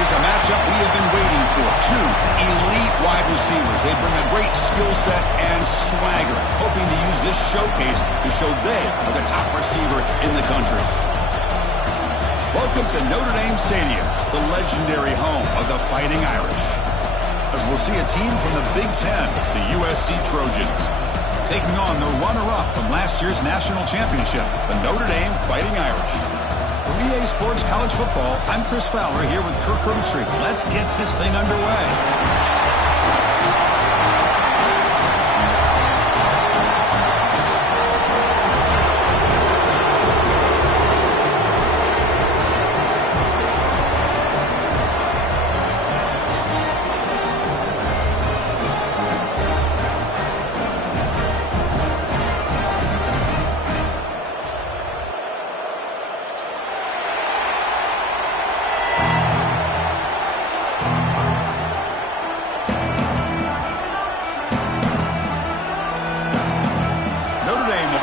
This is a matchup we have been waiting for. Two elite wide receivers. They bring a great skill set and swagger, hoping to use this showcase to show they are the top receiver in the country. Welcome to Notre Dame Stadium, the legendary home of the Fighting Irish. As we'll see a team from the Big Ten, the USC Trojans, taking on the runner-up from last year's national championship, the Notre Dame Fighting Irish. For EA Sports College Football, I'm Chris Fowler here with Kirk Herbstreit. Let's get this thing underway.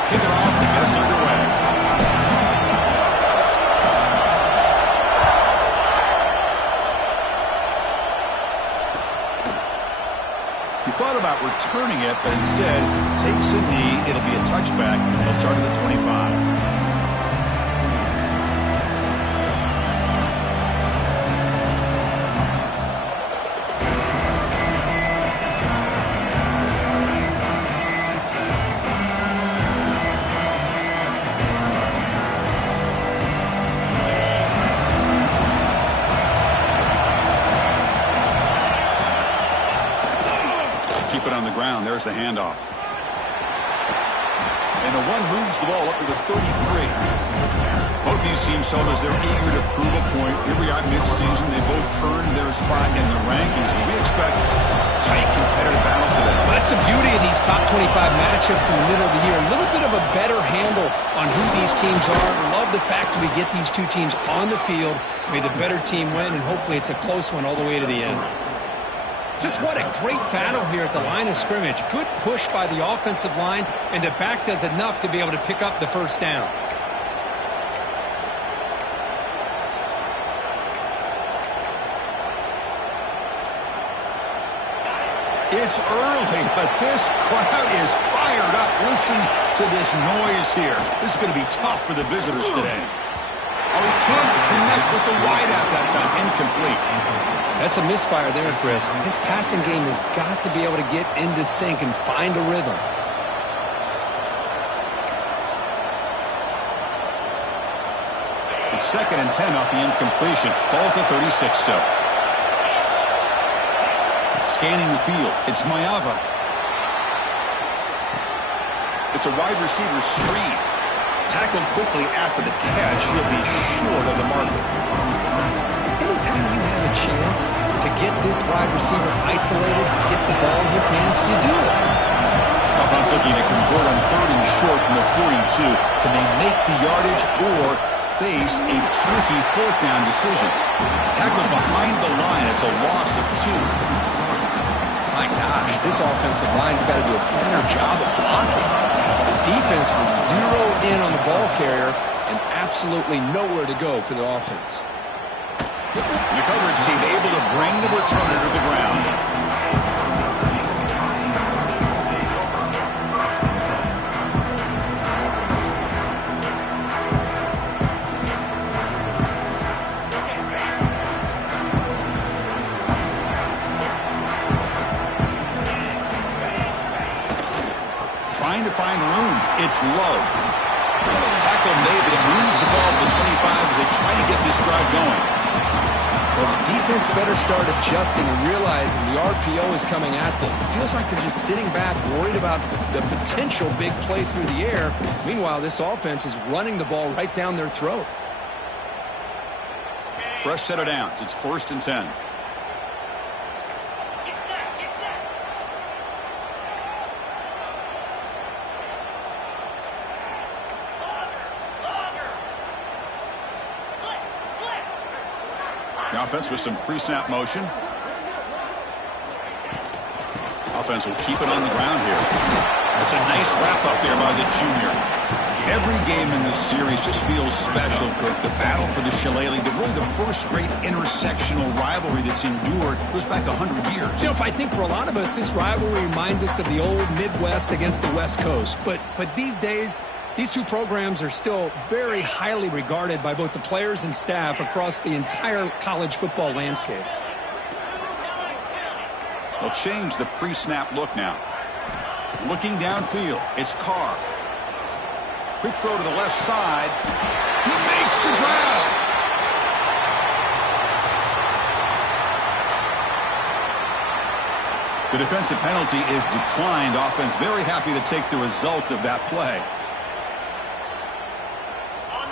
Kick it off to get us underway. He thought about returning it, but instead takes a knee. It'll be a touchback. He'll start at the 25. Keep it on the ground. There's the handoff. And the one moves the ball up to the 33. Both these teams told us they're eager to prove a point. Here we are mid-season. They both earned their spot in the rankings. But we expect tight competitive battle today. Well, that's the beauty of these top 25 matchups in the middle of the year. A little bit of a better handle on who these teams are. Love the fact that we get these two teams on the field. May the better team win, and hopefully it's a close one all the way to the end. Just what a great battle here at the line of scrimmage. Good push by the offensive line, and the back does enough to be able to pick up the first down. It's early, but this crowd is fired up. Listen to this noise here. This is going to be tough for the visitors today. Oh, he can't connect with the wideout that time. Incomplete. That's a misfire there, Chris. This passing game has got to be able to get into sync and find a rhythm. It's 2nd and 10 off the incompletion. Ball at the 36 still. Scanning the field. It's Mayava. It's a wide receiver screen. Tackled quickly after the catch. He'll be short of the marker. Anytime you have a chance to get this wide receiver isolated, to get the ball in his hands, you do it. Offense looking to convert on 3rd and short from the 42. Can they make the yardage or face a tricky 4th down decision? Tackled behind the line. It's a loss of 2. My gosh, this offensive line's got to do a better job of blocking. The defense was zeroed in on the ball carrier and absolutely nowhere to go for the offense. The coverage team able to bring the returner to the ground. Trying to find room. It's Love. Tackle made, but it moves the ball to the 25 as they try to get this drive going. Well, the defense better start adjusting and realizing the RPO is coming at them. It feels like they're just sitting back, worried about the potential big play through the air. Meanwhile, this offense is running the ball right down their throat. Fresh set of downs. It's 1st and 10. The offense with some pre-snap motion. Offense will keep it on the ground here. It's a nice wrap up there by the junior. Every game in this series just feels special, Kirk. The battle for the shillelagh, really the first great intersectional rivalry that's endured, goes back 100 years. You know, if I think for a lot of us, this rivalry reminds us of the old Midwest against the West Coast. But these days, these two programs are still very highly regarded by both the players and staff across the entire college football landscape. They'll change the pre-snap look now. Looking downfield, it's Carr. Quick throw to the left side. He makes the grab. The defensive penalty is declined. Offense very happy to take the result of that play.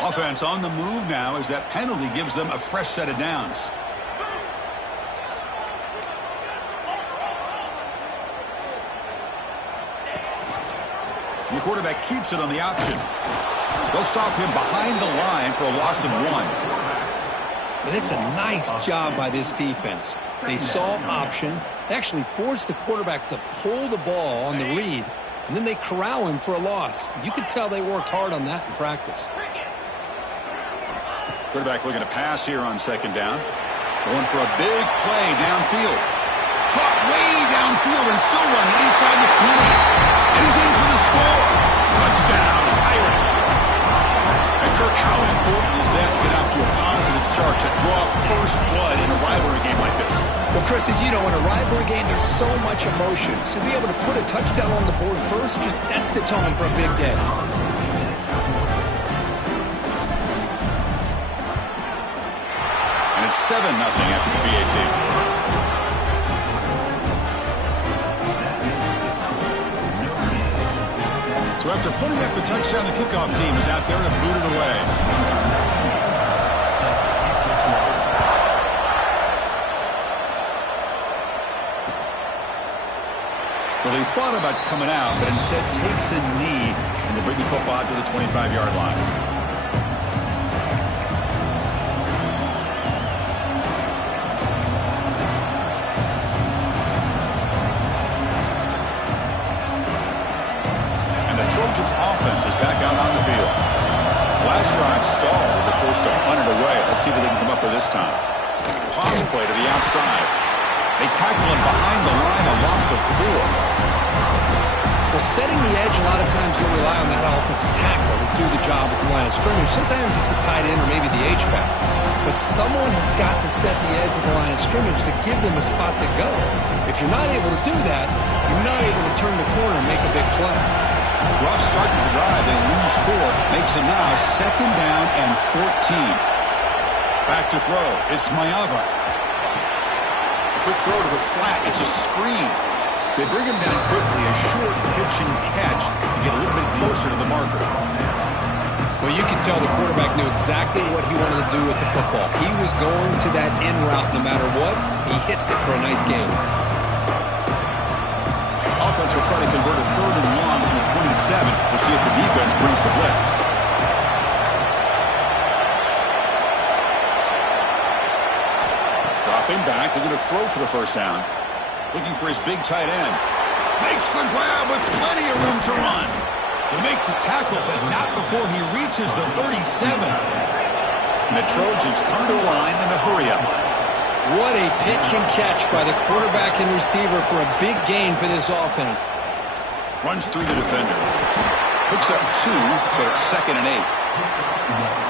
Offense on the move now as that penalty gives them a fresh set of downs. Your quarterback keeps it on the option. They'll stop him behind the line for a loss of 1. And it's a nice job by this defense. They saw option. They actually forced the quarterback to pull the ball on the read, and then they corral him for a loss. You could tell they worked hard on that in practice. Quarterback looking to pass here on second down. Going for a big play downfield. Caught way downfield and still running inside the 20. And he's in for the score. Touchdown, Irish. And Kirk, how important is that to get off to a positive start to draw first blood in a rivalry game like this? Well, Chris, as you know, in a rivalry game, there's so much emotion. So to be able to put a touchdown on the board first just sets the tone for a big day. And it's 7-0 after the BAT. So after putting up the touchdown, the kickoff team is out there to boot it away. Well, he thought about coming out, but instead takes a knee and to bring the football out to the 25-yard line. Trojans offense is back out on the field. Last drive stalled. They're forced to punt it away. Let's see what they can come up with this time. Toss play to the outside. They tackle him behind the line, a loss of 4. Well, setting the edge, a lot of times you'll rely on that offensive tackle to do the job at the line of scrimmage. Sometimes it's a tight end or maybe the H-back. But someone has got to set the edge of the line of scrimmage to give them a spot to go. If you're not able to do that, you're not able to turn the corner and make a big play. Rough start to the drive. They lose 4. Makes it now second down and 14. Back to throw. It's Mayava. Quick throw to the flat. It's a screen. They bring him down quickly. A short pitch and catch to get a little bit closer to the marker. Well, you can tell the quarterback knew exactly what he wanted to do with the football. He was going to that in route no matter what. He hits it for a nice gain. Offense will try to convert a 3rd and long from the 27. We'll see if the defense brings the blitz. Dropping back. They're going to throw for the first down. Looking for his big tight end. Makes the grab with plenty of room to run. They make the tackle, but not before he reaches the 37. And the Trojans come to a line in a hurry-up. What a pitch and catch by the quarterback and receiver for a big gain for this offense. Runs through the defender. Picks up 2, so it's 2nd and 8.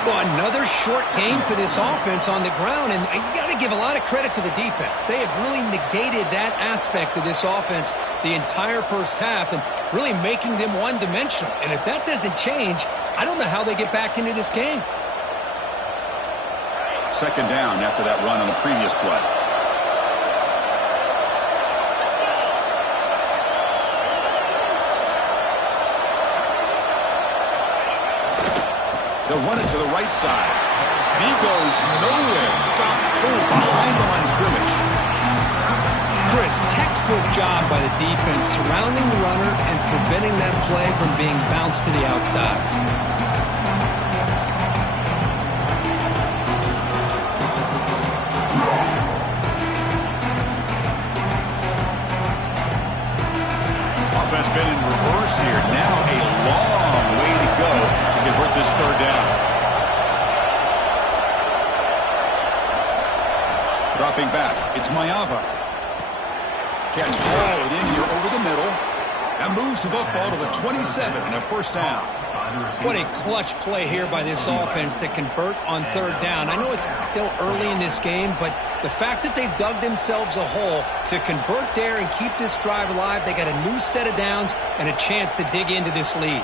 Well, another short game for this offense on the ground, and you got to give a lot of credit to the defense. They have really negated that aspect of this offense the entire first half and really making them one-dimensional. And if that doesn't change, I don't know how they get back into this game. Second down after that run on the previous play. They'll run it to the right side. And he goes nowhere. Stopped cold behind the line of scrimmage. Chris, textbook job by the defense surrounding the runner and preventing that play from being bounced to the outside. Offense been in reverse here. Now a long way to go to convert this third down. Dropping back, it's Mayava. Catch hauled in here over the middle. And moves the football to the 27 and a first down. What a clutch play here by this offense to convert on third down. I know it's still early in this game, but the fact that they've dug themselves a hole to convert there and keep this drive alive, they got a new set of downs and a chance to dig into this lead.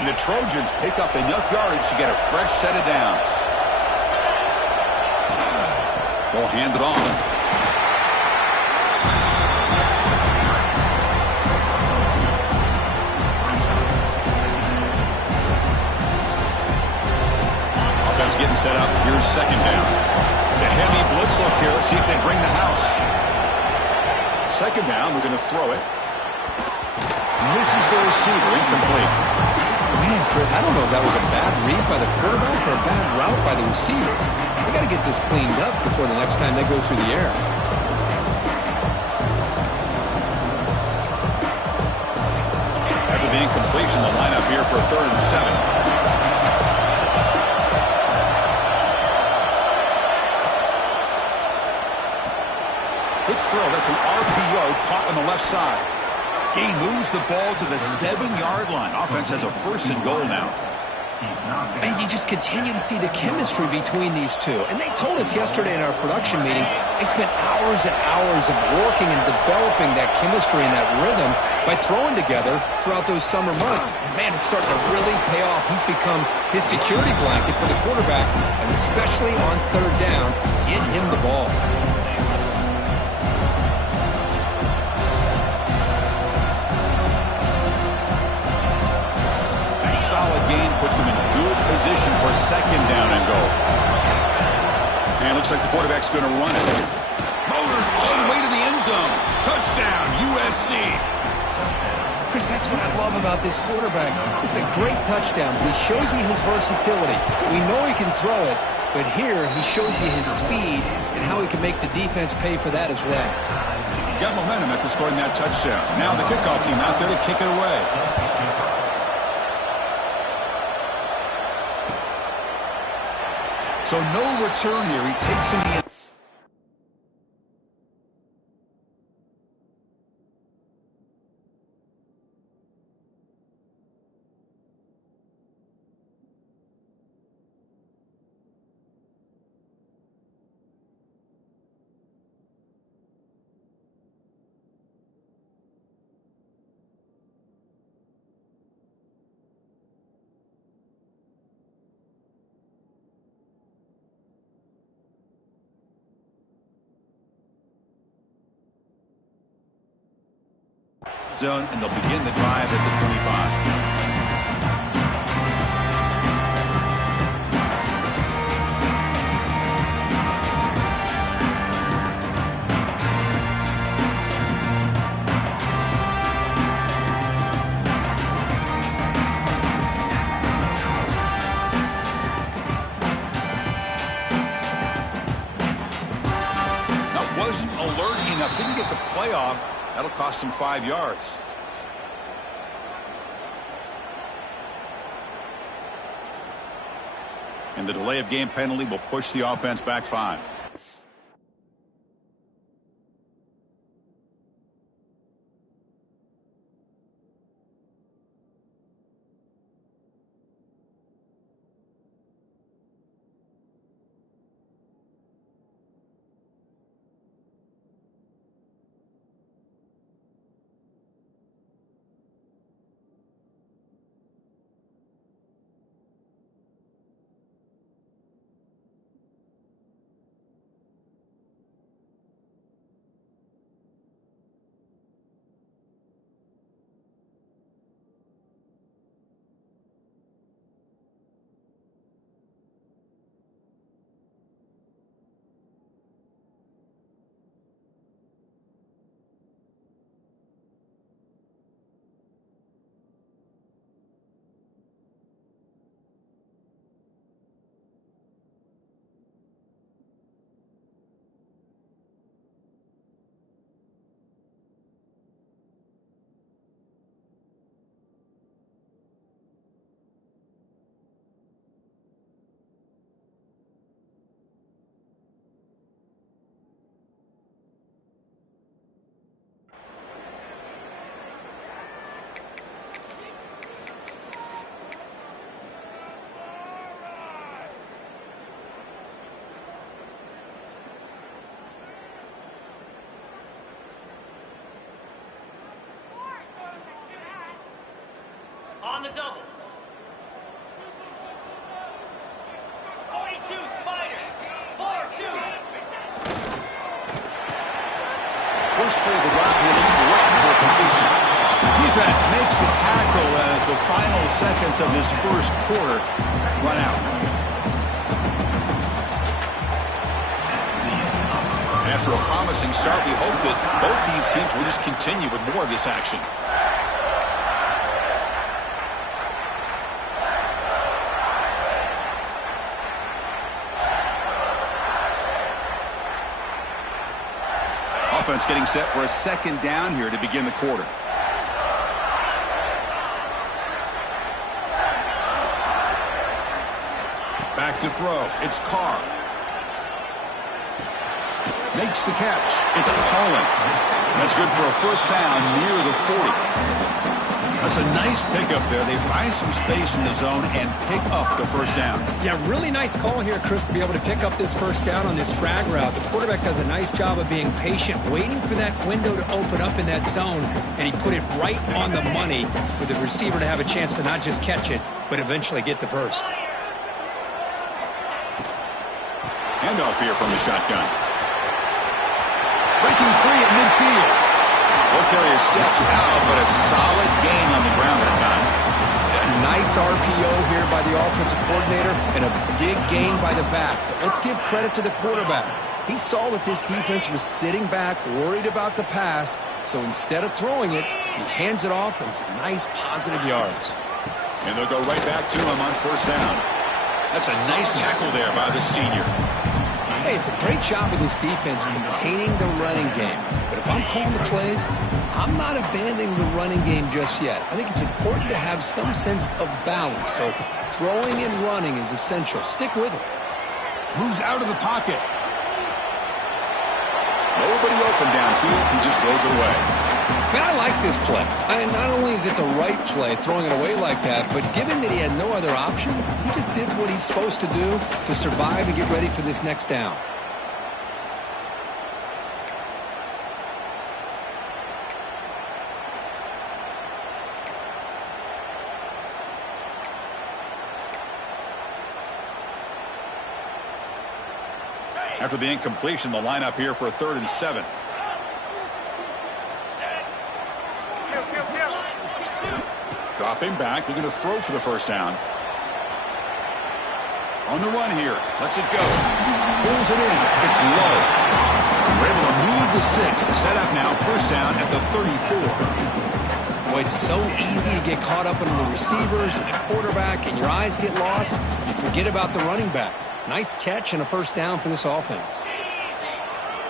And the Trojans pick up enough yardage to get a fresh set of downs. Ball handed off. Getting set up. Here's second down. It's a heavy blitz look here. Let's see if they bring the house. Second down. We're going to throw it. Misses the receiver. Incomplete. Man, Chris, I don't know if that was a bad read by the quarterback or a bad route by the receiver. They got to get this cleaned up before the next time they go through the air. After the incompletion, the lineup here for a 3rd and 7. Quick throw. That's an RPO caught on the left side. Gain moves the ball to the 7-yard line. Offense has a 1st and goal now. And you just continue to see the chemistry between these two. And they told us yesterday in our production meeting, they spent hours and hours of working and developing that chemistry and that rhythm by throwing together throughout those summer months. And, man, it's starting to really pay off. He's become his security blanket for the quarterback, and especially on third down, get him the ball. Solid gain puts him in good position for second down and goal. And looks like the quarterback's going to run it. Motors all the way to the end zone. Touchdown, USC. Chris, that's what I love about this quarterback. It's a great touchdown, but he shows you his versatility. We know he can throw it, but here he shows you his speed and how he can make the defense pay for that as well. Got momentum after scoring that touchdown. Now the kickoff team out there to kick it away. So no return here. He takes in the end. Zone, and they'll begin the drive at the 25. That wasn't alert enough. Didn't get the play off. That'll cost him 5 yards. And the delay of game penalty will push the offense back 5. On the double. 42 Spider. 4-2. First play of the drive, he looks left for a completion. Defense makes the tackle as the final seconds of this first quarter run out. After a promising start, we hope that both teams will just continue with more of this action. Offense getting set for a second down here to begin the quarter. Back to throw. It's Carr. Makes the catch. It's Pollard. That's good for a first down near the 40. That's a nice pickup there. They find some space in the zone and pick up the first down. Yeah, really nice call here, Chris, to be able to pick up this first down on this drag route. The quarterback does a nice job of being patient, waiting for that window to open up in that zone, and he put it right on the money for the receiver to have a chance to not just catch it, but eventually get the first. Handoff here from the shotgun. Breaking free at midfield. Ball carrier steps out, but a solid gain on the ground that time. A nice RPO here by the offensive coordinator and a big gain by the back. But let's give credit to the quarterback. He saw that this defense was sitting back, worried about the pass, so instead of throwing it, he hands it off and some nice positive yards. And they'll go right back to him on first down. That's a nice tackle there by the senior. Hey, it's a great job of this defense containing the running game. But if I'm calling the plays, I'm not abandoning the running game just yet. I think it's important to have some sense of balance. So throwing and running is essential. Stick with it. Moves out of the pocket. Nobody open downfield. He just throws it away. Man, I like this play. Not only is it the right play, throwing it away like that, but given that he had no other option, he just did what he's supposed to do to survive and get ready for this next down. After the incompletion, the lineup here for a 3rd and 7. Dropping back, they're going to throw for the first down. On the run here, lets it go. Pulls it in, it's low. We're able to move the sticks, set up now, first down at the 34. Boy, it's so easy to get caught up in the receivers and the quarterback, and your eyes get lost. You forget about the running back. Nice catch and a first down for this offense.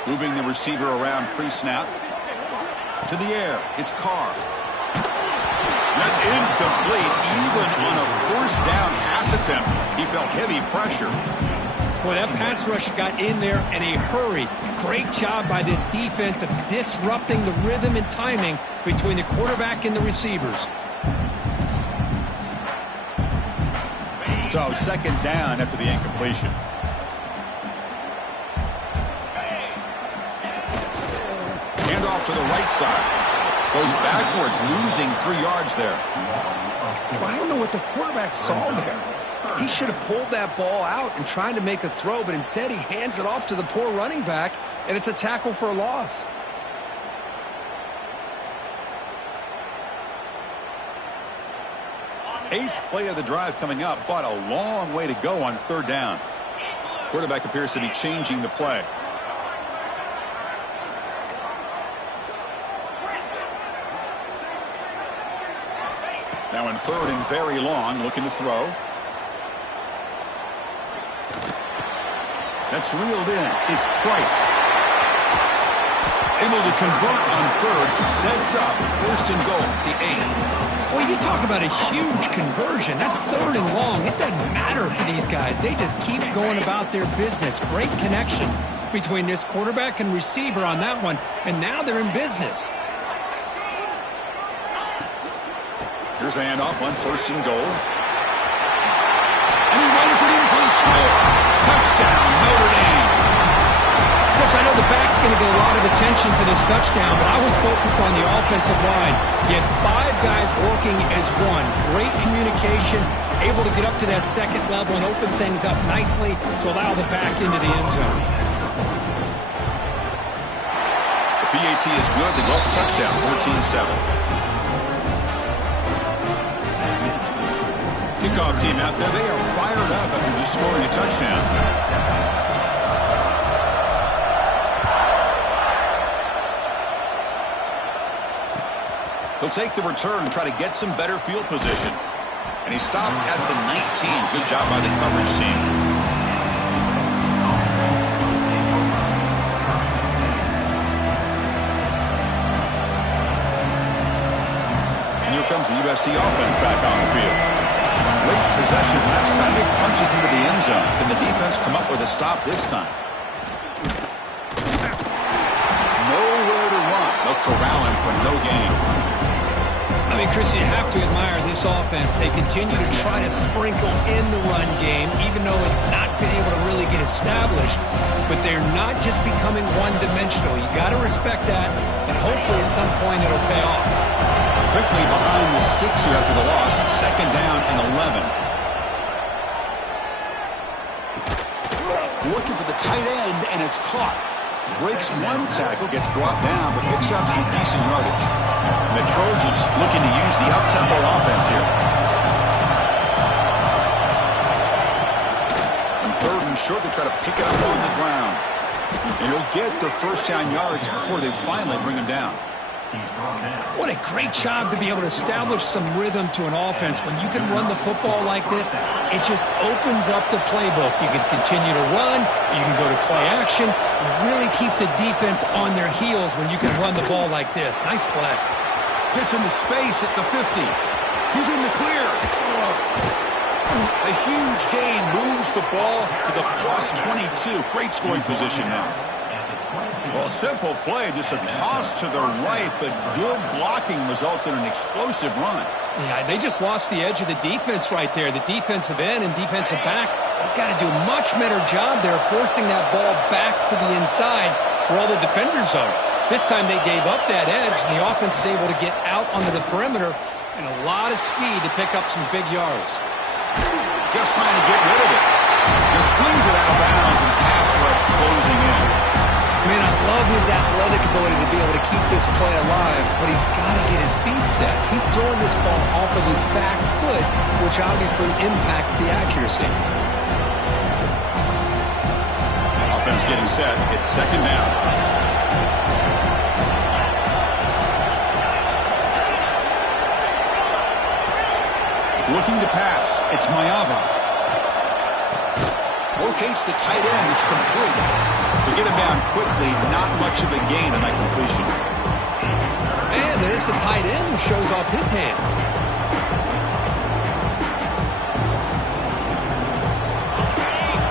Moving the receiver around pre-snap. To the air, it's Carr. That's incomplete. Even on a first down pass attempt, he felt heavy pressure. Boy, that pass rush got in there in a hurry. Great job by this defense of disrupting the rhythm and timing between the quarterback and the receivers. So, second down after the incompletion. Hand off to the right side. Goes backwards, losing 3 yards there. Well, I don't know what the quarterback saw there. He should have pulled that ball out and tried to make a throw, but instead he hands it off to the poor running back, and it's a tackle for a loss. Eighth play of the drive coming up, but a long way to go on 3rd down. Quarterback appears to be changing the play. Now in 3rd and very long, looking to throw. That's reeled in. It's Price. Able to convert on 3rd. Sets up 1st and goal, the 8. Well, you talk about a huge conversion. That's 3rd and long. It doesn't matter for these guys. They just keep going about their business. Great connection between this quarterback and receiver on that one. And now they're in business. Here's the handoff on 1st and goal. And he runs it in for the score. Touchdown, Notre Dame. Coach, I know the back's going to get a lot of attention for this touchdown, but I was focused on the offensive line. You had 5 guys working as one. Great communication, able to get up to that second level and open things up nicely to allow the back into the end zone. The PAT is good. They go up a touchdown, 14-7. Kickoff team out there, they are fired up after just scoring a touchdown. He'll take the return and try to get some better field position. And he stopped at the 19. Good job by the coverage team. And here comes the USC offense back on the field. Great possession last time. They punch it into the end zone. Can the defense come up with a stop this time? Nowhere to run. They'll corral him for no gain. I mean, Chris, you have to admire this offense. They continue to try to sprinkle in the run game, even though it's not been able to really get established. But they're not just becoming one-dimensional. You got to respect that, and hopefully at some point it'll pay off. Quickly behind the sticks here after the loss. Second down and 11. Looking for the tight end, and it's caught. Breaks one tackle, gets brought down, but picks up some decent yardage. And the Trojans looking to use the up-tempo offense here. And third and short, they try to pick it up on the ground. And he'll get the first down yards before they finally bring him down. What a great job to be able to establish some rhythm to an offense. When you can run the football like this, it just opens up the playbook. You can continue to run, you can go to play action, you really keep the defense on their heels when you can run the ball like this. Nice play. Gets into space at the 50. He's in the clear. A huge gain moves the ball to the plus 22. Great scoring position now. Well, simple play, just a toss to the right, but good blocking results in an explosive run. Yeah, they just lost the edge of the defense right there. The defensive end and defensive backs, they've got to do a much better job there forcing that ball back to the inside where all the defenders are. This time they gave up that edge, and the offense is able to get out onto the perimeter and a lot of speed to pick up some big yards. Just trying to get rid of it. Just flings it out of bounds, and the pass rush closing in. Man, I love his athletic ability to be able to keep this play alive, but he's got to get his feet set. He's throwing this ball off of his back foot, which obviously impacts the accuracy. Offense getting set. It's second down. Looking to pass. It's Mayava. Locates the tight end. It's complete. To get him down quickly, not much of a gain on that completion. And there's the tight end who shows off his hands.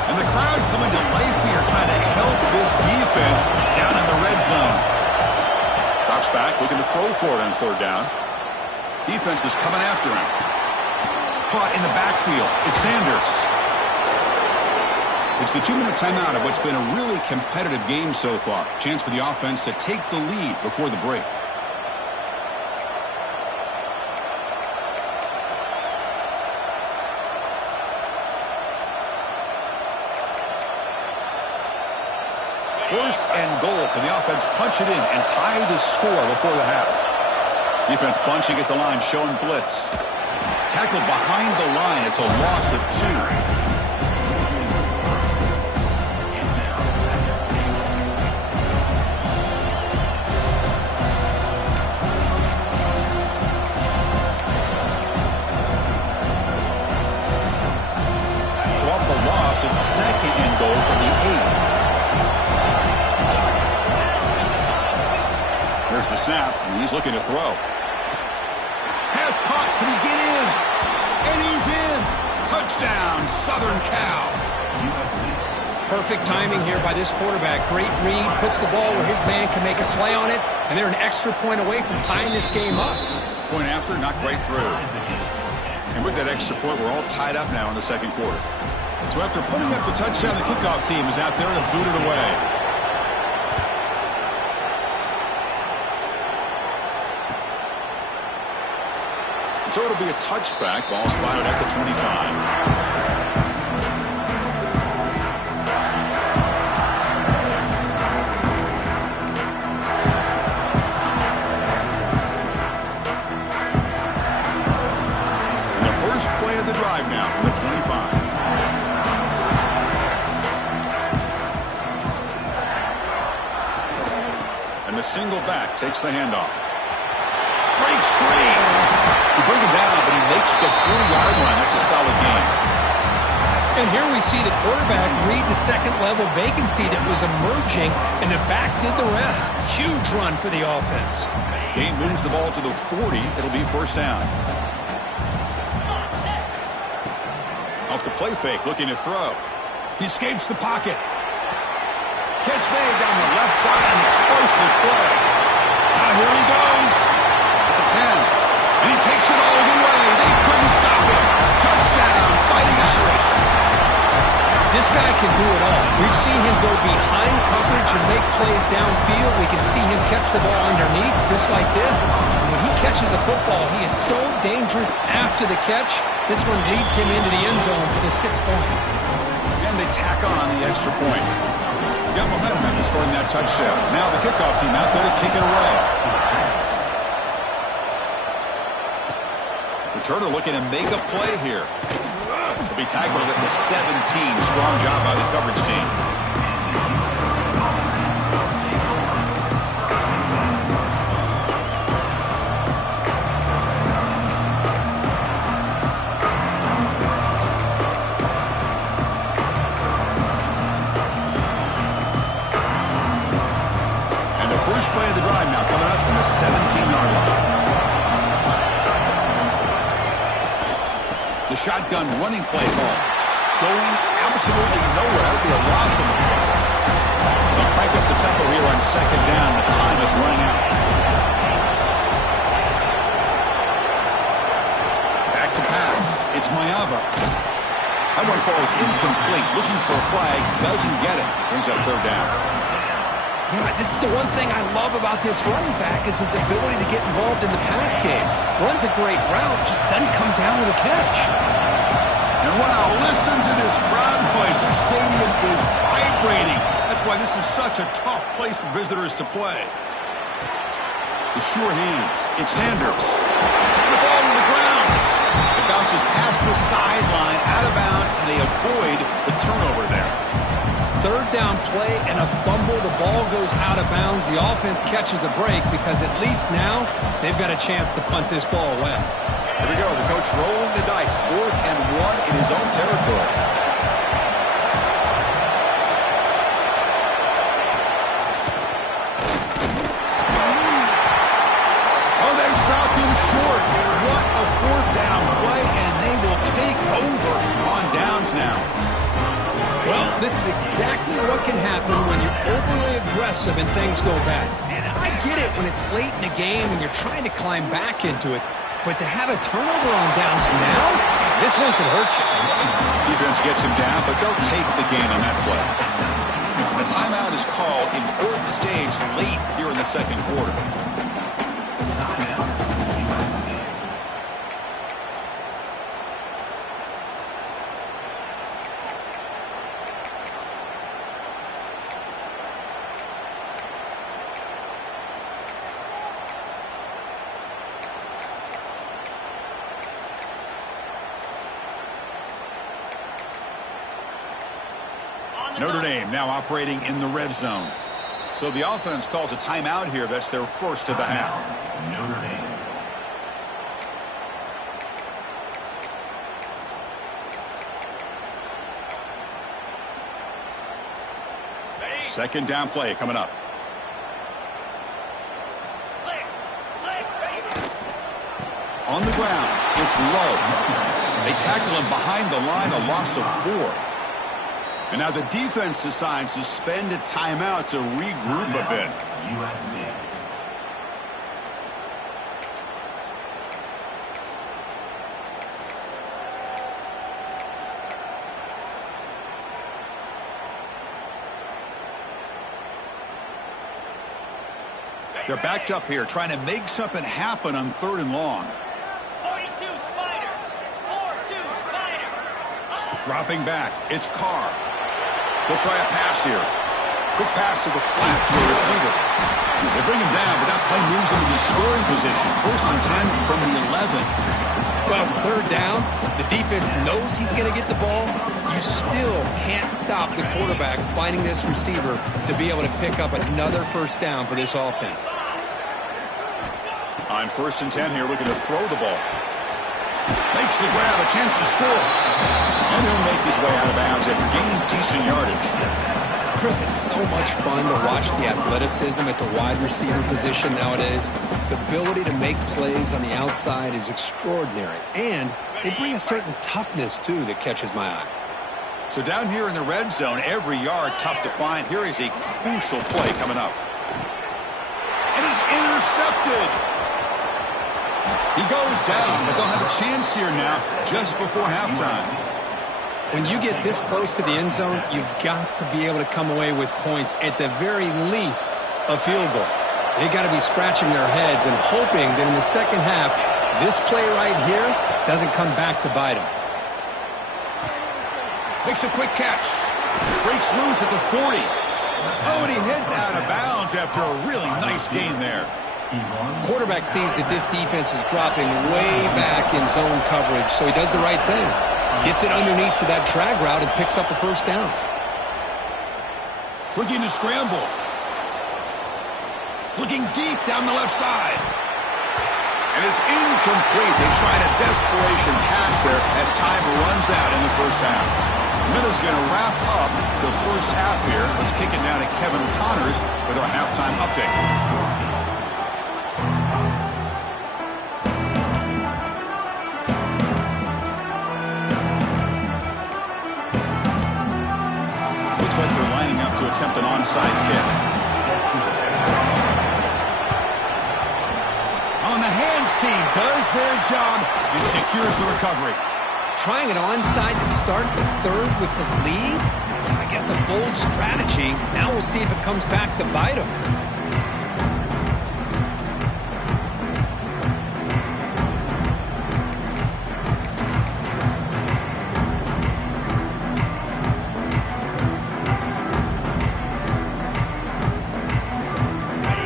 And the crowd coming to life here, trying to help this defense down in the red zone. Drops back, looking to throw for it on third down. Defense is coming after him. Caught in the backfield. It's Sanders. It's the 2-minute timeout of what's been a really competitive game so far. Chance for the offense to take the lead before the break. First and goal. Can the offense punch it in and tie the score before the half? Defense bunching at the line, showing blitz. Tackled behind the line. It's a loss of 2. It's second and goal from the 8. There's the snap, and he's looking to throw. Pass caught. Can he get in? And he's in. Touchdown, Southern Cal. Perfect timing here by this quarterback. Great read, puts the ball where his man can make a play on it, and they're an extra point away from tying this game up. Point after, knocked right through. And with that extra point, we're all tied up now in the second quarter. So after putting up the touchdown, the kickoff team is out there to boot it away. So it'll be a touchback. Ball spotted at the 25. Play of the drive now from the 25. And the single back takes the handoff. Breaks free. He brings it down, but he makes the 40-yard line. That's a solid game. And here we see the quarterback read the second-level vacancy that was emerging, and the back did the rest. Huge run for the offense. Game moves the ball to the 40. It'll be first down. Off the play fake, looking to throw. He escapes the pocket. Catch made down the left side, an explosive play. Now here he goes at the 10. And he takes it all the way. They couldn't stop him. Touchdown, Fighting Irish. This guy can do it all. We've seen him go behind coverage and make plays downfield. We can see him catch the ball underneath, just like this. And when he catches a football, he is so dangerous after the catch. This one leads him into the end zone for the 6 points. And they tack on the extra point. Got momentum after scoring that touchdown. Now the kickoff team out there to kick it away. Returner looking to make a play here. He'll be tackled at the 17. Strong job by the coverage team. And the first play of the drive now coming up from the 17-yard line. The shotgun running play call. Going absolutely nowhere. That would be a loss of the play. They'll crank up the tempo here on second down. The time is running out. Back to pass. It's Mayava. That one falls incomplete. Looking for a flag. Doesn't get it. Brings up third down. Yeah, this is the one thing I love about this running back is his ability to get involved in the pass game. Runs a great route, just doesn't come down with a catch. And wow, listen to this crowd noise. This stadium is vibrating. That's why this is such a tough place for visitors to play. The sure hands. It's Sanders. And the ball to the ground. It bounces past the sideline, out of bounds, and they avoid the turnover there. Third down play and a fumble. The ball goes out of bounds. The offense catches a break because at least now they've got a chance to punt this ball away. Here we go. The coach rolling the dice. 4th and 1 in his own territory. Oh, they've stopped him short. What a 4th down play, and they will take over on downs now. Well, this is exactly what can happen when you're overly aggressive and things go bad. And I get it when it's late in the game and you're trying to climb back into it. But to have a turnover on downs now, this one could hurt you. Defense gets him down, but they'll take the gain on that play. The timeout is called. Important stage late here in the second quarter. Notre Dame now operating in the red zone. So the offense calls a timeout here. That's their first of the half. Notre Dame. Second down play coming up. On the ground, it's low. They tackle him behind the line, a loss of 4. And now the defense decides to spend a timeout to regroup a bit. USC. They're backed up here, trying to make something happen on 3rd and long. 42. Dropping back, it's Carr. He'll try a pass here. Quick pass to the flat to a receiver. They bring him down, but that play moves him into scoring position. 1st and 10 from the 11. Well, it's 3rd down. The defense knows he's going to get the ball. You still can't stop the quarterback finding this receiver to be able to pick up another 1st down for this offense. On 1st and 10 here, looking to throw the ball. Makes the grab, a chance to score. And he'll make his way out of bounds after gaining decent yardage. Chris, it's so much fun to watch the athleticism at the wide receiver position nowadays. The ability to make plays on the outside is extraordinary. And they bring a certain toughness, too, that catches my eye. So down here in the red zone, every yard tough to find. Here is a crucial play coming up. And he's intercepted. He goes down, but they'll have a chance here now just before halftime. When you get this close to the end zone, you've got to be able to come away with points, at the very least, a field goal. They got to be scratching their heads and hoping that in the second half, this play right here doesn't come back to bite them. Makes a quick catch. Breaks loose at the 40. Oh, and he heads out of bounds after a really nice gain there. Quarterback sees that this defense is dropping way back in zone coverage, so he does the right thing. Gets it underneath to that drag route and picks up a 1st down. Looking to scramble. Looking deep down the left side. And it's incomplete. They tried a desperation pass there as time runs out in the 1st half. Minutes going to wrap up the 1st half here. Let's kick it now to Kevin Connors with our halftime update. Looks like they're lining up to attempt an onside kick. On the hands team does their job and secures the recovery. Trying it onside to start the 3rd with the lead? It's, I guess, a bold strategy. Now we'll see if it comes back to bite them.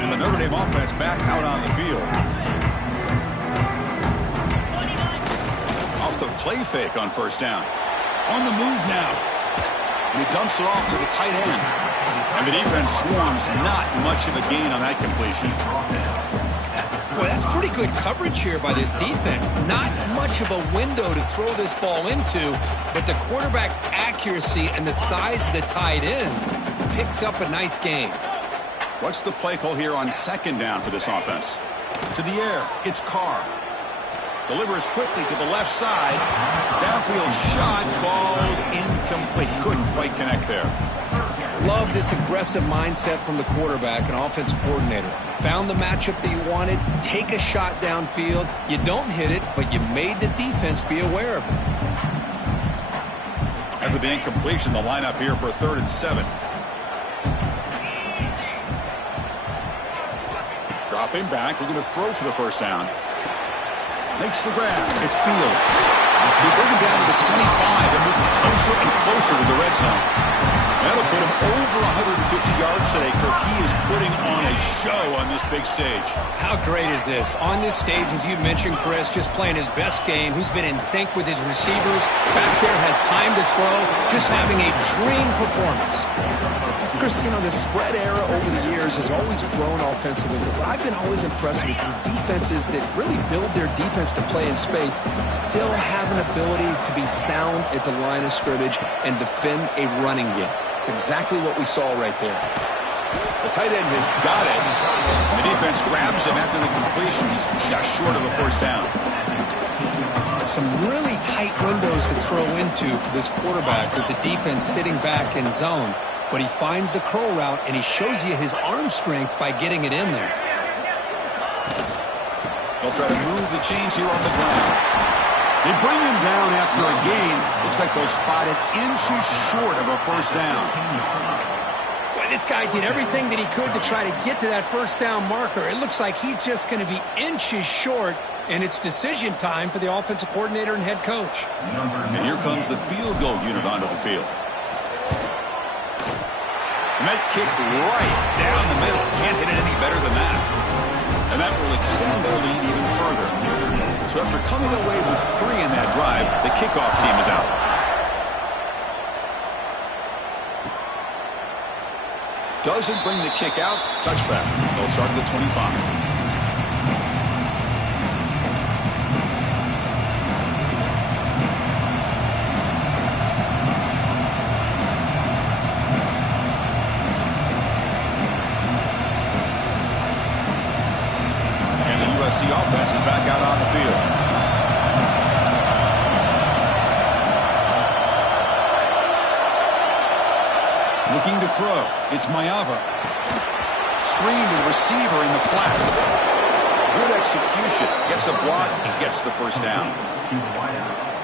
And the Notre Dame offense back out on the field. Off the play fake on 1st down. On the move now. And he dumps it off to the tight end. And the defense swarms. Not much of a gain on that completion. Well, that's pretty good coverage here by this defense. Not much of a window to throw this ball into, but the quarterback's accuracy and the size of the tight end picks up a nice gain. What's the play call here on 2nd down for this offense? To the air, it's Carr. Delivers quickly to the left side. Downfield shot falls incomplete. Couldn't quite connect there. Love this aggressive mindset from the quarterback and offensive coordinator. Found the matchup that you wanted. Take a shot downfield. You don't hit it, but you made the defense be aware of it. After the incompletion, the lineup here for 3rd and 7. Dropping back, looking to throw for the 1st down. Makes the grab. It's Fields. They bring him down to the 25 and move him closer and closer to the red zone. That'll put him over 150 yards today, Kirk. He is putting on a show on this big stage. How great is this? On this stage, as you mentioned, Chris, just playing his best game. He's been in sync with his receivers. Back there, has time to throw. Just having a dream performance. Chris, you know, the spread era over the years has always grown offensively. But what I've been always impressed with defenses that really build their defense to play in space still have an ability to be sound at the line of scrimmage and defend a running game. It's exactly what we saw right there. The tight end has got it. The defense grabs him after the completion. He's just short of a 1st down. Some really tight windows to throw into for this quarterback with the defense sitting back in zone. But he finds the curl route, and he shows you his arm strength by getting it in there. They'll try to move the chains here on the ground. They bring him down after a gain. Looks like they'll spot it inches short of a 1st down. Well, this guy did everything that he could to try to get to that 1st down marker. It looks like he's just going to be inches short And it's decision time for the offensive coordinator and head coach. And here comes the field goal unit onto the field. And that kick right down the middle. Can't hit it any better than that. And that will extend their lead even further. So after coming away with 3 in that drive, the kickoff team is out. Doesn't bring the kick out. Touchback. They'll start at the 25. USC offense is back out on the field. Looking to throw. It's Mayava. Screen to the receiver in the flat. Good execution. Gets a block and gets the first down.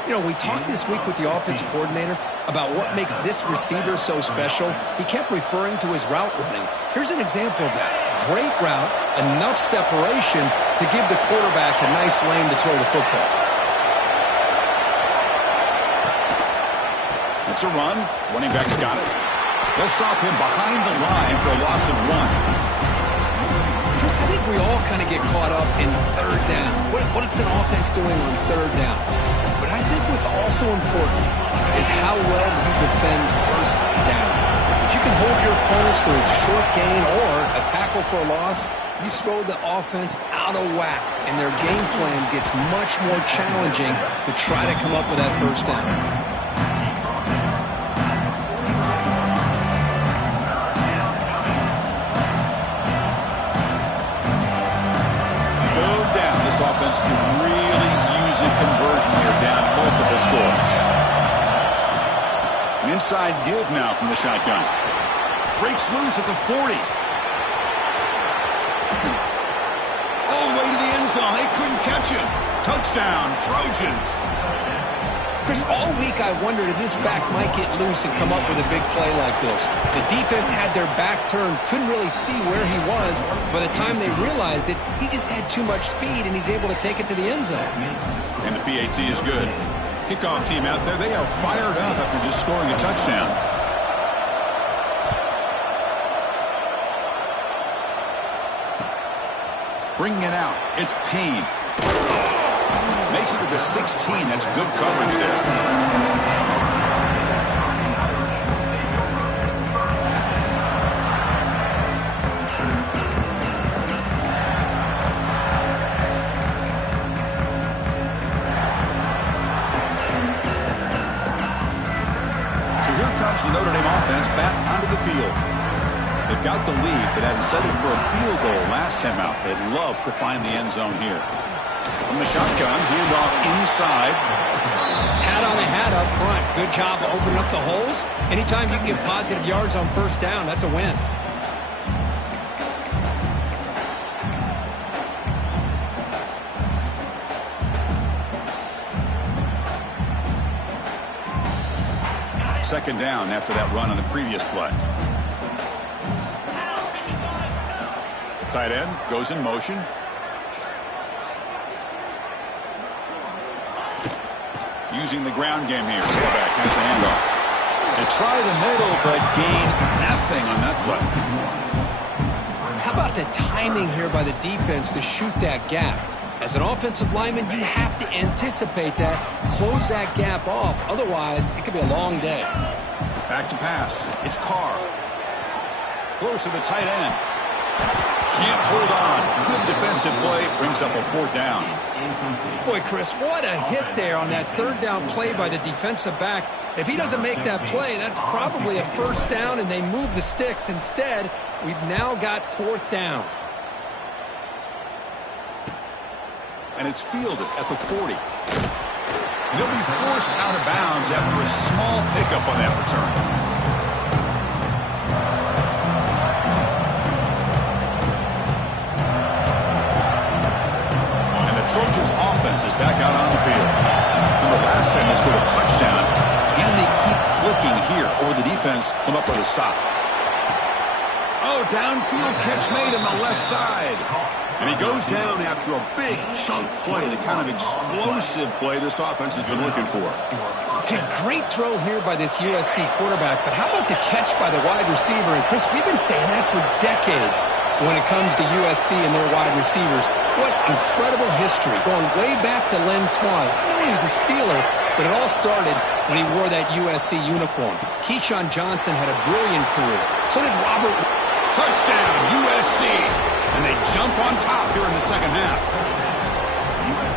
You know, we talked this week with the offensive coordinator about what makes this receiver so special. He kept referring to his route running. Here's an example of that. Great route, enough separation to give the quarterback a nice lane to throw the football. It's a run. Running back's got it. They'll stop him behind the line for a loss of 1. Chris, I think we all kind of get caught up in third down. What's an offense doing on third down? But I think what's also important is how well you defend first down. If you can hold your opponents to a short gain or a tackle for a loss, you throw the offense out of whack, and their game plan gets much more challenging to try to come up with that first down. Third down. This offense could really use a conversion here, down multiple scores. An inside give now from the shotgun. Breaks loose at the 40. All the way to the end zone. They couldn't catch him. Touchdown, Trojans. Chris, all week I wondered if this back might get loose and come up with a big play like this. The defense had their back turned, couldn't really see where he was. By the time they realized it, he just had too much speed, and he's able to take it to the end zone. And the PAT is good. Kickoff team out there, they are fired up after just scoring a touchdown. Bringing it out, it's Payne. Makes it to the 16. That's good coverage there. The Notre Dame offense back onto the field. They've got the lead, but hadn't settled for a field goal last time out. They'd love to find the end zone here. From the shotgun, handoff inside. Hat on the hat up front. Good job opening up the holes. Anytime you can get positive yards on first down, that's a win. Second down after that run on the previous play. Tight end goes in motion. Using the ground game here. Tailback has the handoff. They try the middle, but gain nothing on that play. How about the timing here by the defense to shoot that gap? As an offensive lineman, you have to anticipate that, close that gap off. Otherwise, it could be a long day. Back to pass. It's Carr. Close to the tight end. Can't hold on. Good defensive play. Brings up a 4th down. Boy, Chris, what a hit there on that third down play by the defensive back. If he doesn't make that play, that's probably a first down, and they move the sticks. Instead, we've now got 4th down. And it's fielded at the 40. And he'll be forced out of bounds after a small pickup on that return. And the Trojans offense is back out on the field. Remember, last time they scored a touchdown. Can they keep clicking here, or the defense come up with a stop? Oh, downfield catch made on the left side. And he goes down after a big chunk play, the kind of explosive play this offense has been looking for. Okay, great throw here by this USC quarterback, but how about the catch by the wide receiver? And Chris, we've been saying that for decades when it comes to USC and their wide receivers. What incredible history, going way back to Len Swan. I know he was a Steeler, but it all started when he wore that USC uniform. Keyshawn Johnson had a brilliant career. So did Robert. Touchdown, USC. And they jump on top here in the second half.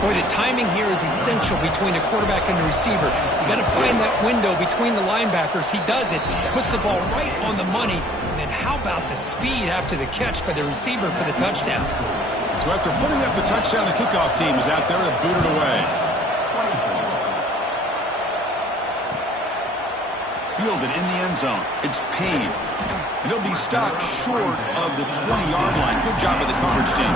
Boy, the timing here is essential between the quarterback and the receiver. You got to find that window between the linebackers. He does it, puts the ball right on the money. And then how about the speed after the catch by the receiver for the touchdown? So after putting up the touchdown, the kickoff team is out there to boot it away. Fielded in the end zone. It's Payne. And he'll be stopped short of the 20-yard line. Good job by the coverage team.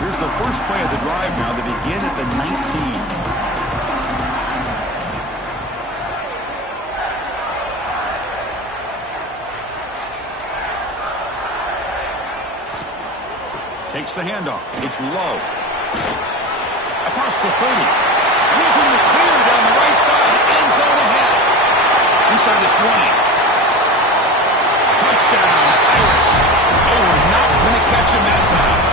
Here's the first play of the drive now. They begin at the 19. Takes the handoff. It's low. Across the 30. And he's in the clear down the right side. End zone ahead. Inside the 20. Touchdown, Irish. Oh, we're not going to catch him that time.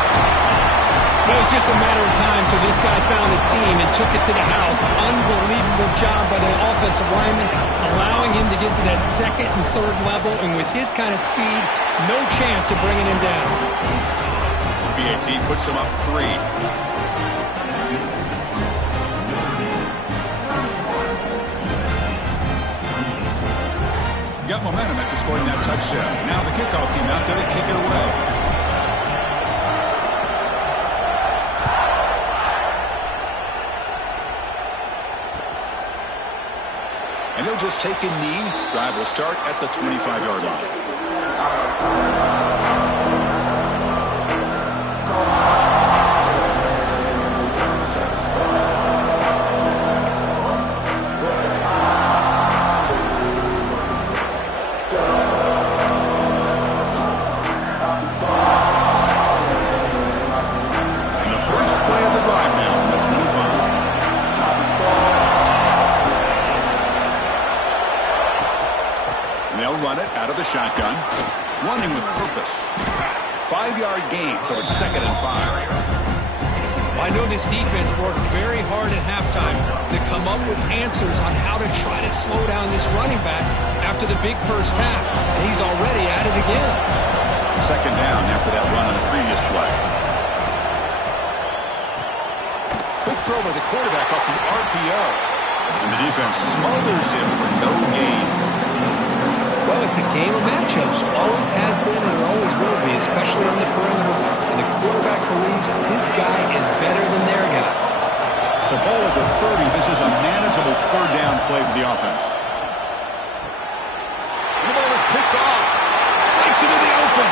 Well, it was just a matter of time till this guy found the seam and took it to the house. Unbelievable job by the offensive lineman, allowing him to get to that second and third level. And with his kind of speed, no chance of bringing him down. BAT puts him up 3. Got momentum after scoring that touchdown. Now the kickoff team out there to kick it away. And he'll just take a knee. Drive will start at the 25-yard line. Run it out of the shotgun, running with purpose. 5-yard gain, so it's 2nd and 5. I know this defense worked very hard at halftime to come up with answers on how to try to slow down this running back after the big first half, and he's already at it again. 2nd down after that run on the previous play. Quick throw by the quarterback off the RPO, and the defense smothers him for no gain. Well, it's a game of matchups. Always has been and it always will be, especially on the perimeter. And the quarterback believes his guy is better than their guy. So ball at the 30. This is a manageable 3rd down play for the offense. And the ball is picked off. Breaks into the open.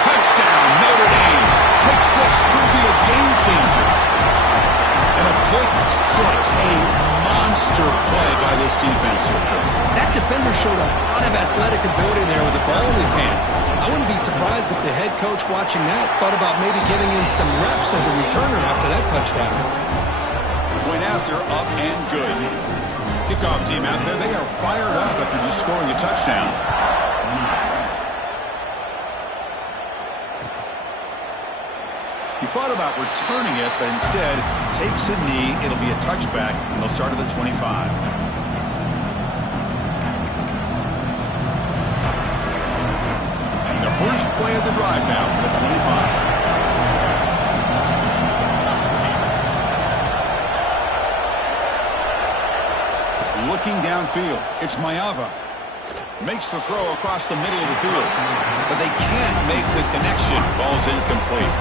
Touchdown, Notre Dame. Pick 6 could be a game changer. And a pick 6, a monster play by this defense. That defender showed a lot of athletic ability there with the ball in his hands. I wouldn't be surprised if the head coach watching that thought about maybe giving him some reps as a returner after that touchdown. Point after, up and good. Kickoff team out there, they are fired up after just scoring a touchdown. He thought about returning it, but instead takes a knee. It'll be a touchback, and they'll start at the 25. And the first play of the drive now for the 25. Looking downfield, it's Mayava. Makes the throw across the middle of the field, but they can't make the connection. Ball's incomplete.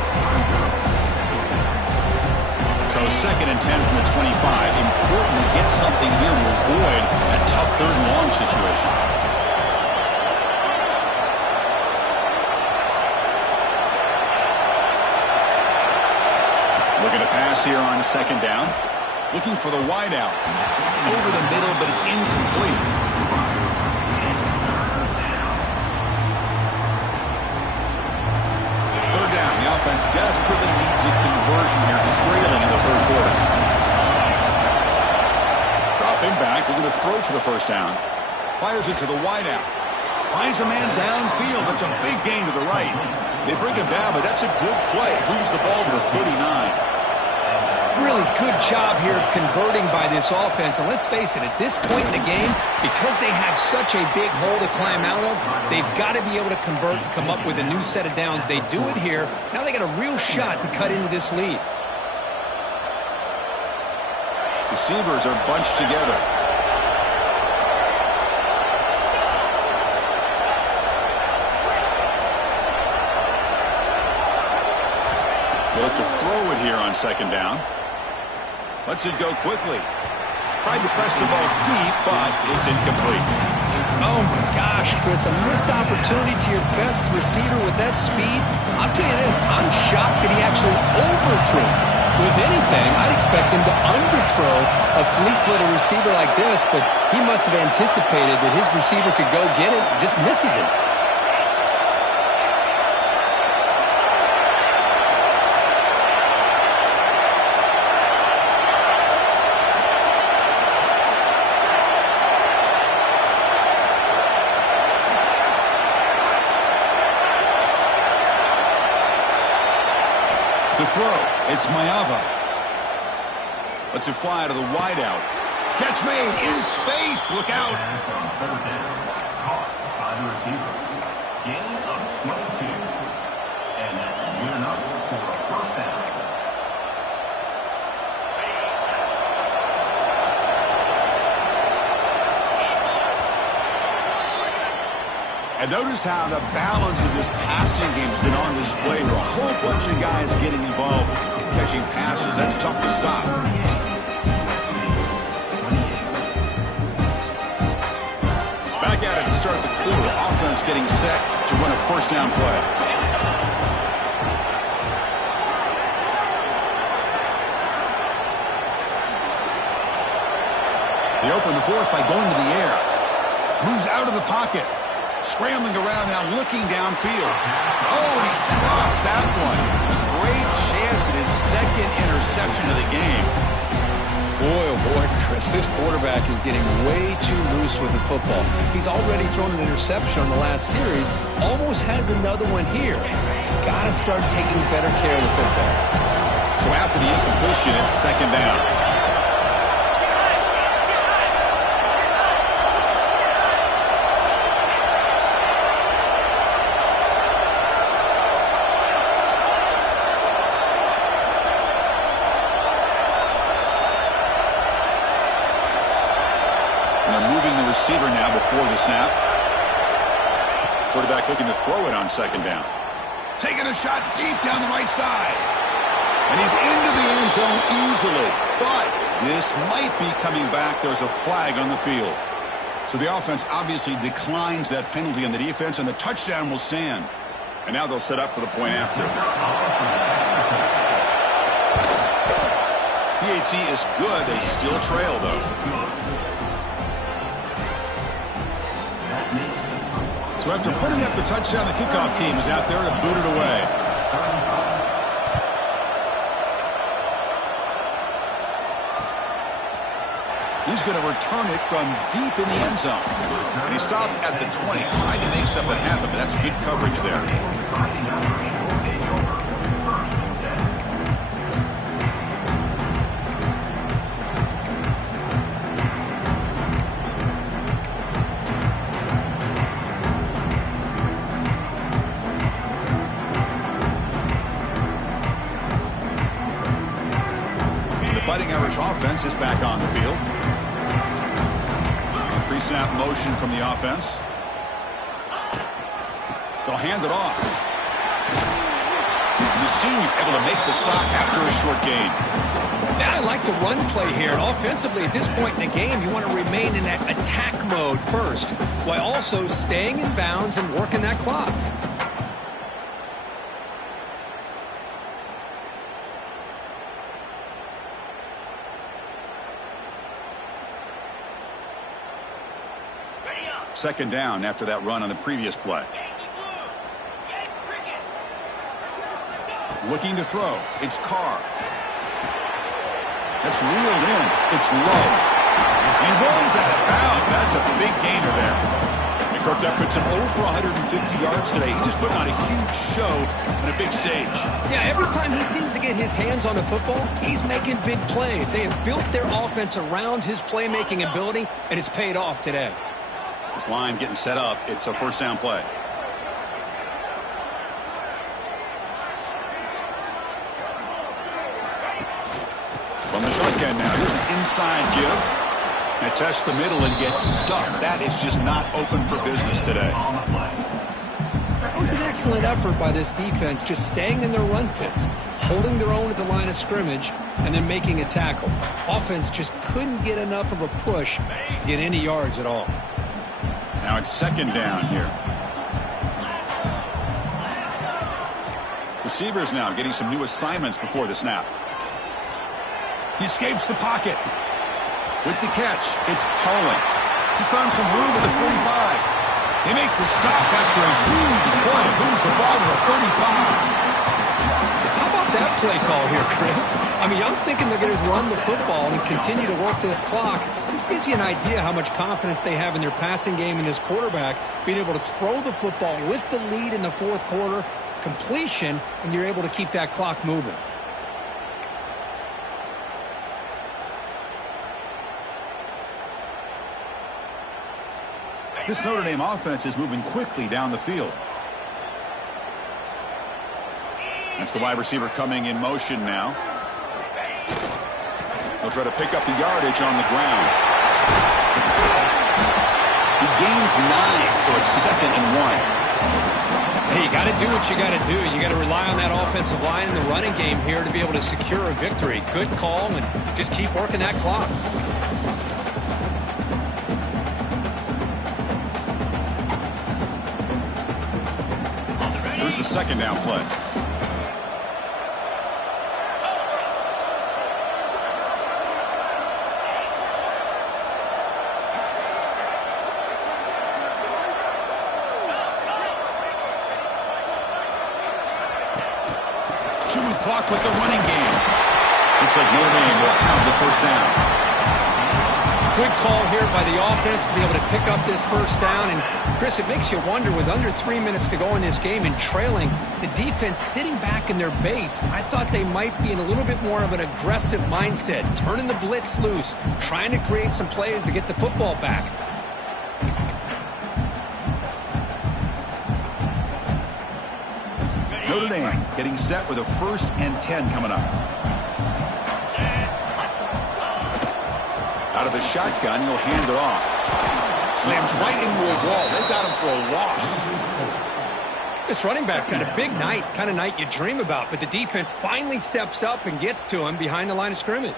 So 2nd and 10 from the 25. Important to get something here to avoid that tough 3rd and long situation. Looking to pass here on second down. Looking for the wide out. Over the middle, but it's incomplete. Third down. The offense desperately needs a conversion here, trailing in the third quarter. Dropping back, looking to throw for the first down. Fires it to the wide out. Finds a man downfield. That's a big gain to the right. They bring him down, but that's a good play. Moves the ball to the 39. Really good job here of converting by this offense. And let's face it, at this point in the game, because they have such a big hole to climb out of, they've got to be able to convert and come up with a new set of downs. They do it here. Now they got a real shot to cut into this lead. Receivers are bunched together. Look to throw it here on second down. Lets it go quickly. Tried to press the ball deep, but it's incomplete. Oh my gosh, Chris, a missed opportunity to your best receiver with that speed. I'll tell you this, I'm shocked that he actually overthrew. With anything, I'd expect him to underthrow a fleet-footed receiver like this, but he must have anticipated that his receiver could go get it and just misses it. To throw, it's Mayava. Lets it fly to the wideout. Catch made in space. Look out. Caught by the receiver. Gain of 22. And that's good enough for a first down. And notice how the balance of this passing game has been on display here. A whole bunch of guys getting involved, catching passes. That's tough to stop. Back at it to start the quarter. Offense getting set to run a first down play. They open the fourth by going to the air. Moves out of the pocket. Scrambling around now, looking downfield. Oh, and he dropped that one. A great chance at his second interception of the game. Boy, oh boy, Chris, this quarterback is getting way too loose with the football. He's already thrown an interception on the last series. Almost has another one here. He's got to start taking better care of the football. So after the incompletion, it's second down. Receiver now before the snap. Quarterback looking to throw it on second down. Taking a shot deep down the right side. And he's into the end zone easily. But this might be coming back. There's a flag on the field. So the offense obviously declines that penalty on the defense, and the touchdown will stand. And now they'll set up for the point after. PAT is good. They still trail, though. So after putting up the touchdown, the kickoff team is out there to boot it away. He's going to return it from deep in the end zone. And he stopped at the 20, trying to make something happen, but that's good coverage there. Fighting Irish offense is back on the field. Pre-snap motion from the offense. They'll hand it off. The senior able to make the stop after a short gain. Now I like the run play here. And offensively, at this point in the game, you want to remain in that attack mode first, while also staying in bounds and working that clock. Second down after that run on the previous play. Looking to throw. It's Carr. That's reeled in. It's low. He rolls out of bounds. That's a big gainer there. And Kirk, that puts him over 150 yards today. He's just putting on a huge show on a big stage. Yeah, every time he seems to get his hands on the football, he's making big plays. They have built their offense around his playmaking ability, and it's paid off today. This line getting set up. It's a first down play. From the shotgun now. Here's an inside give. And tests the middle and gets stuck. That is just not open for business today. That was an excellent effort by this defense, just staying in their run fits, holding their own at the line of scrimmage, and then making a tackle. Offense just couldn't get enough of a push to get any yards at all. Now it's second down here. Receivers now getting some new assignments before the snap. He escapes the pocket. With the catch, it's Pauling. He's found some room at the 45. They make the stop after a huge play. Moves the ball to the 35. How about that play call here, Chris? I mean, I'm thinking they're going to run the football and continue to work this clock. This gives you an idea how much confidence they have in their passing game and this quarterback, being able to throw the football with the lead in the fourth quarter, completion, and you're able to keep that clock moving. This Notre Dame offense is moving quickly down the field. That's the wide receiver coming in motion now. He'll try to pick up the yardage on the ground. He gains 9, so it's second and 1. Hey, you got to do what you got to do. You got to rely on that offensive line in the running game here to be able to secure a victory. Good call, and just keep working that clock. Here's the second down play. Chewing clock with the running game. Looks like Notre Dame will have the first down. Good call here by the offense to be able to pick up this first down. And, Chris, it makes you wonder, with under 3 minutes to go in this game and trailing, the defense sitting back in their base, I thought they might be in a little bit more of an aggressive mindset, turning the blitz loose, trying to create some plays to get the football back. Notre Dame getting set with a 1st and 10 coming up. Out of the shotgun, he'll hand it off. Slams right into a wall. They've got him for a loss. This running back's had a big night, kind of night you dream about, but the defense finally steps up and gets to him behind the line of scrimmage.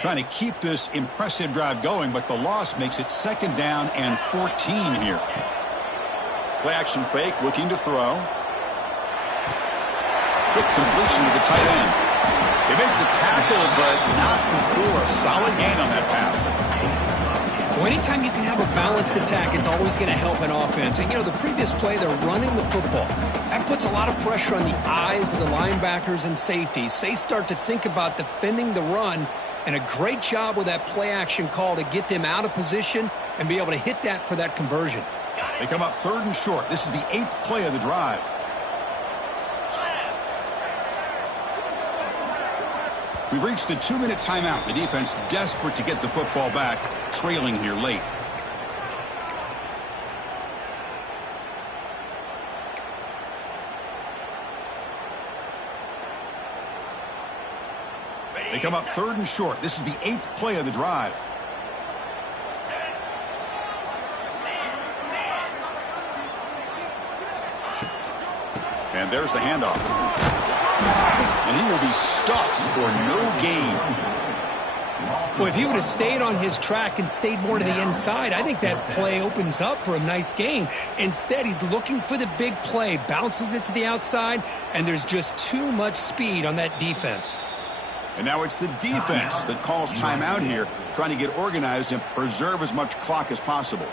Trying to keep this impressive drive going, but the loss makes it second down and 14 here. Play action fake, looking to throw. Quick completion to the tight end. They make the tackle, but not before a solid gain on that pass. Well, anytime you can have a balanced attack, it's always going to help an offense. And, you know, the previous play, they're running the football. That puts a lot of pressure on the eyes of the linebackers and safeties. They start to think about defending the run, and a great job with that play action call to get them out of position and be able to hit that for that conversion. They come up 3rd and short. This is the 8th play of the drive. We've reached the 2-minute timeout. The defense desperate to get the football back, trailing here late. They come up 3rd and short. This is the 8th play of the drive. And there's the handoff. And he will be stuffed for no gain. Well, if he would have stayed on his track and stayed more to the inside, I think that play opens up for a nice gain. Instead, he's looking for the big play, bounces it to the outside, and there's just too much speed on that defense. And now it's the defense that calls timeout here, trying to get organized and preserve as much clock as possible.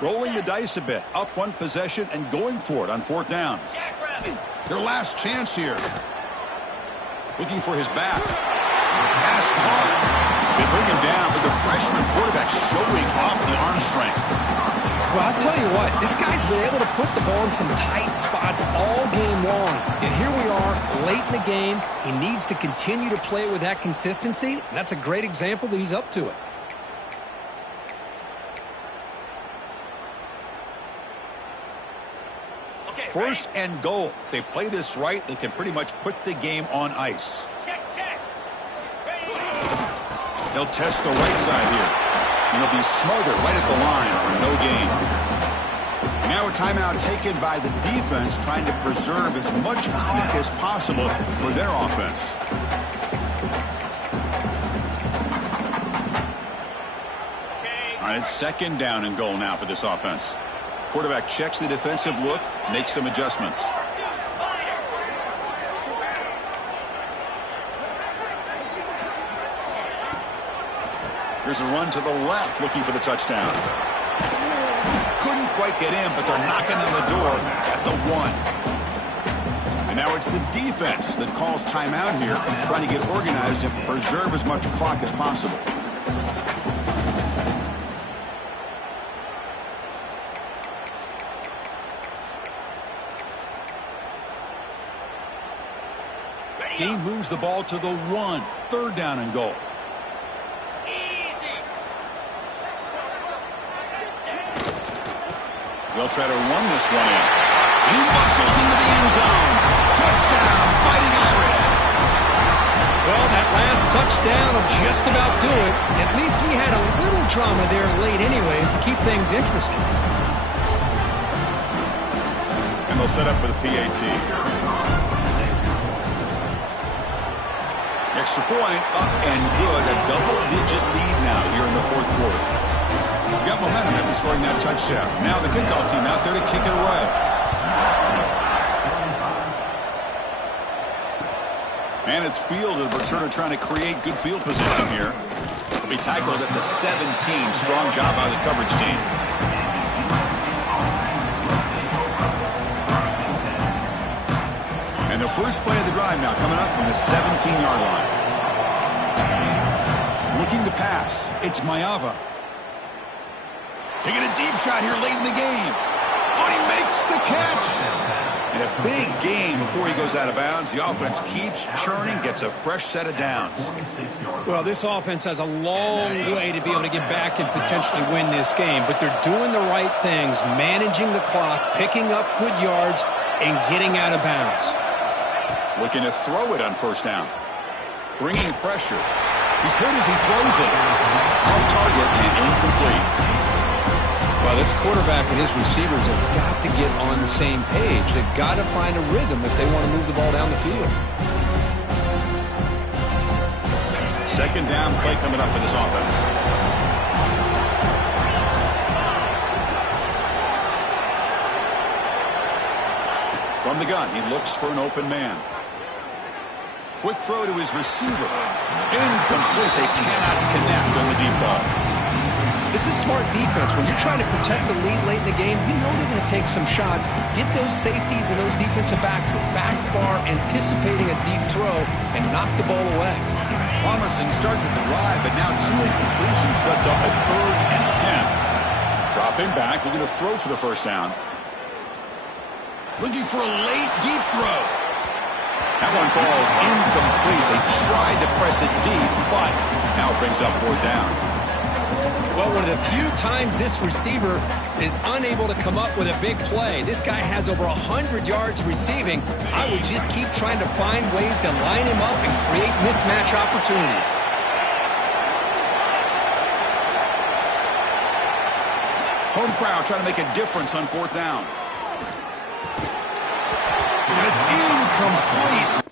Rolling the dice a bit, up one possession and going for it on fourth down. Their last chance here. Looking for his back. Pass caught. They bring him down, but the freshman quarterback showing off the arm strength. Well, I'll tell you what, this guy's been able to put the ball in some tight spots all game long. And here we are, late in the game. He needs to continue to play with that consistency, and that's a great example that he's up to it. First and goal. If they play this right, they can pretty much put the game on ice. Check. They'll test the right side here. And they'll be smothered right at the line for no gain. And now a timeout taken by the defense, trying to preserve as much clock as possible for their offense. All right, it's second down and goal now for this offense. Quarterback checks the defensive look, makes some adjustments. Here's a run to the left, looking for the touchdown. Couldn't quite get in, but they're knocking on the door at the 1. And now it's the defense that calls timeout here, trying to get organized and preserve as much clock as possible. Game moves the ball to the 1. Third down and goal. They'll try to run this one in. He muscles into the end zone. Touchdown, Fighting Irish. Well, that last touchdown will just about do it. At least we had a little drama there late anyways to keep things interesting. And they'll set up for the PAT. Extra point, up and good. A double-digit lead now here in the fourth quarter. Got momentum after scoring that touchdown. Now the kickoff team out there to kick it away. And it's field, the returner trying to create good field position here. Will be tackled at the 17. Strong job by the coverage team. And the first play of the drive now coming up from the 17-yard line. Looking to pass. It's Mayava. Taking a deep shot here late in the game. Oh, he makes the catch. And a big game before he goes out of bounds. The offense keeps churning, gets a fresh set of downs. Well, this offense has a long way to be able to get back and potentially win this game. But they're doing the right things, managing the clock, picking up good yards, and getting out of bounds. Looking to throw it on first down. Bringing pressure. He's hit as he throws it. Off target and incomplete. Well, this quarterback and his receivers have got to get on the same page. They've got to find a rhythm if they want to move the ball down the field. Second down play coming up for this offense. From the gun, he looks for an open man. Quick throw to his receiver. Incomplete. They cannot connect on the deep ball. This is smart defense. When you're trying to protect the lead late in the game, you know they're going to take some shots, get those safeties and those defensive backs back far, anticipating a deep throw, and knock the ball away. Promising start with the drive, but now 2 incompletions sets up a 3rd and 10. Dropping back, looking to throw for the first down. Looking for a late deep throw. That one falls incomplete. They tried to press it deep, but now it brings up 4th down. Well, one of the few times this receiver is unable to come up with a big play. This guy has over 100 yards receiving. I would just keep trying to find ways to line him up and create mismatch opportunities. Home crowd trying to make a difference on 4th down. It's incomplete.